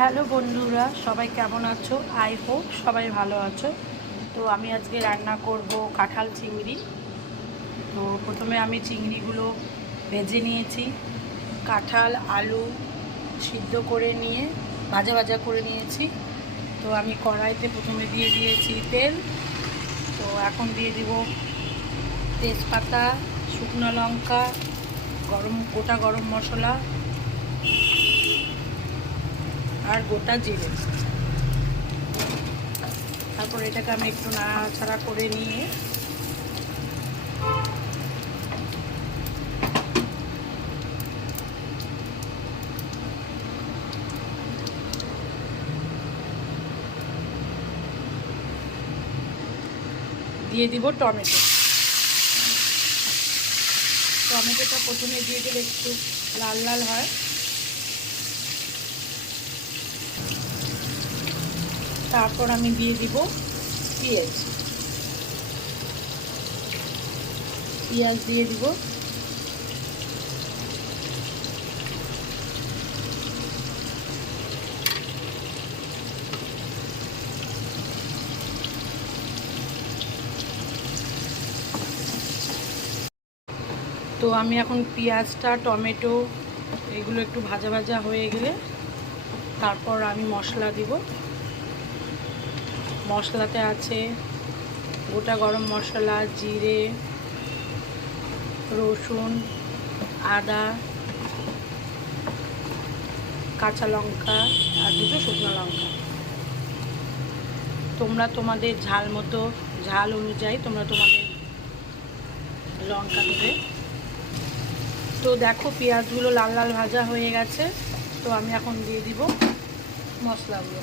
Hello বন্ধুরা, সবাই কেমন আছো? আই হোপ সবাই ভালো আছো। তো আমি আজকে রান্না করব কাঁঠাল চিংড়ি। তো প্রথমে আমি চিংড়িগুলো ভেজে নিয়েছি। কাঁঠাল আলু সিদ্ধ করে নিয়ে ভাজা ভাজা করে নিয়েছি। তো আমি কড়াইতে প্রথমে দিয়ে দিয়েছি তেল। তো এখন দিয়ে দিব তেজপাতা, শুকনো লঙ্কা, গোটা গরম মশলা আর গোটা জিরে। তারপর এটাকে আমি একটু নাড়াচাড়া করে নিয়ে দিয়ে দিব টমেটো। টমেটোটা প্রথমে দিয়ে দিলে একটু লাল লাল হয়। তারপর আমি দিয়ে দিব পেঁয়াজ দিয়ে দিব। তো আমি এখন পেঁয়াজটা টমেটো এগুলো একটু ভাজা ভাজা হয়ে গেলে তারপর আমি মশলা দিব। মশলাতে আছে গোটা গরম মশলা, জিরে, রসুন, আদা, কাঁচা লঙ্কা আর দুটো শুকনো লঙ্কা। তোমরা তোমাদের ঝাল অনুযায়ী তোমরা তোমাদের লঙ্কা দেবে। তো দেখো পেঁয়াজগুলো লাল লাল ভাজা হয়ে গেছে। তো আমি এখন দিয়ে দিব মশলাগুলো।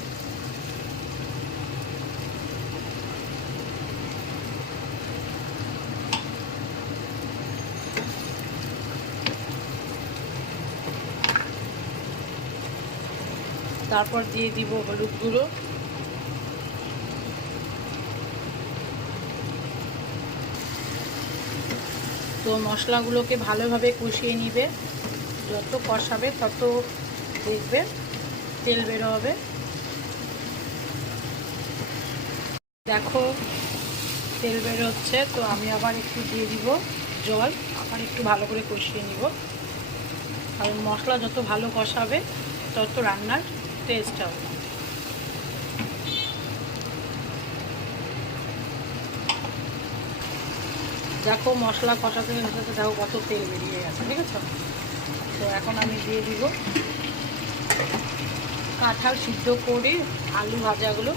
তারপর দিয়ে দিব হলুদ গুঁড়ো, তো মশলাগুলোকে ভালোভাবে কষিয়ে নিবে। যত কষাবে তত দেখবে তেল বেরো হবে। দেখো তেল বেরোচ্ছে। তো আমি আবার একটু দিয়ে দিব জল, আবার একটু ভালো করে কষিয়ে নিব। কারণ মশলা যত ভালো কষাবে তত রান্নার টেস্ট হবে। দেখো মশলা কষাতে কষাতে দেখো কত তেল বেরিয়ে গেছে, ঠিক আছে? তো এখন আমি দিয়ে দিব কাঁঠাল সিদ্ধ করে আলু ভাজাগুলো।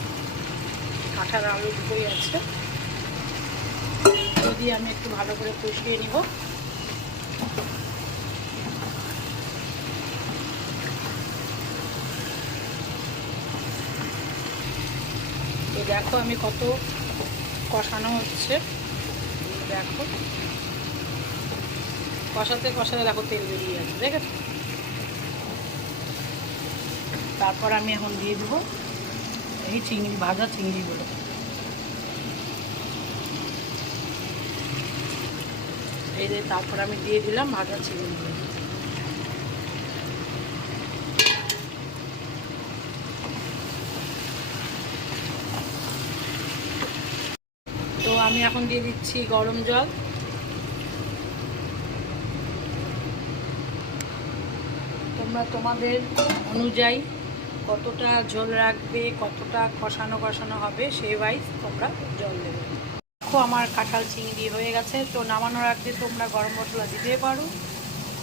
কাঁঠাল আলু দুটোই আছে, যদি আমি একটু ভালো করে কষিয়ে নিব। তো দেখো আমি কত কষানো হচ্ছে। দেখো কষাতে কষাতে দেখো তেল বেরিয়ে যাচ্ছে, দেখেছো? তারপর আমি এখন দিয়ে দেবো এই ভাজা চিংড়িগুলো। এই যে তারপর আমি দিয়ে দিলাম ভাজা চিংড়িগুলো। তো আমি এখন দিয়ে দিচ্ছি গরম জল। তোমরা তোমাদের অনুযায়ী কতটা ঝোল রাখবে, কতটা কষানো হবে সেই ওয়াইজ তোমরা জল দেবে। দেখো আমার কাঁঠাল চিংড়ি হয়ে গেছে। তো নামানোর আগে তোমরা গরম মশলা দিতে পারো,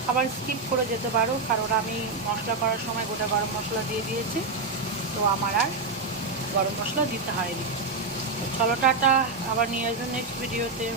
আবার স্কিপ করে যেতে পারো, কারণ আমি মশলা করার সময় গোটা গরম মশলা দিয়ে দিয়েছি। তো আমার আর গরম মশলা দিতে হয়নি। চলো টাটা, আবার নিয়ে আসবেন নেক্সট ভিডিওতে।